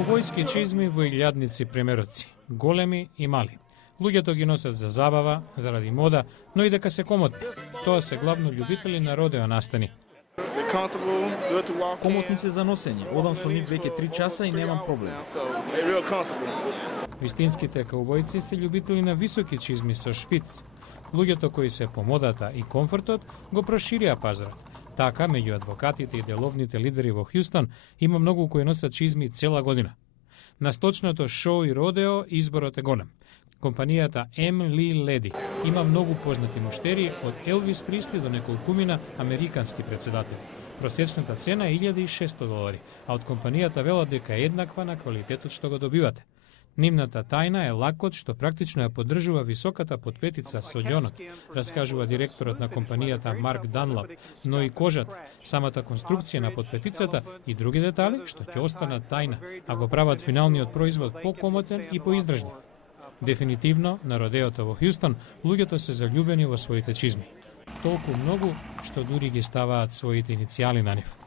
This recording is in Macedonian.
Каубојски чизми во илјадници примероци, големи и мали. Луѓето ги носат за забава, заради мода, но и дека се комотни. Тоа се главно љубители на родео настани. Комотни се за носење. Одам со нив веќе 3 часа и немам проблем. Вистинските каубојци се љубители на високи чизми со шпиц. Луѓето кои се по модата и комфортот го проширија пазарот. Така, меѓу адвокатите и деловните лидери во Хјустон има многу кои носат чизми цела година. На сточното шоу и родео изборот е голем. Компанијата M. Lee Ledy има многу познати муштери од Елвис Присли до неколкумина американски претседатели. Просечната цена е $1.600, а од компанијата велат дека е еднаква на квалитетот што го добивате. Нивната тајна е лакот што практично ја поддржува високата подпетица со ѓонот, раскажува директорот на компанијата Марк Данлап, но и кожата, самата конструкција на подпетицата и други детали што ќе останат тајна, а го прават финалниот производ покомотен и поиздржлив. Дефинитивно, на родеото во Хјустон, луѓето се заљубени во своите чизми. Толку многу што дури ги ставаат своите иницијали на нив.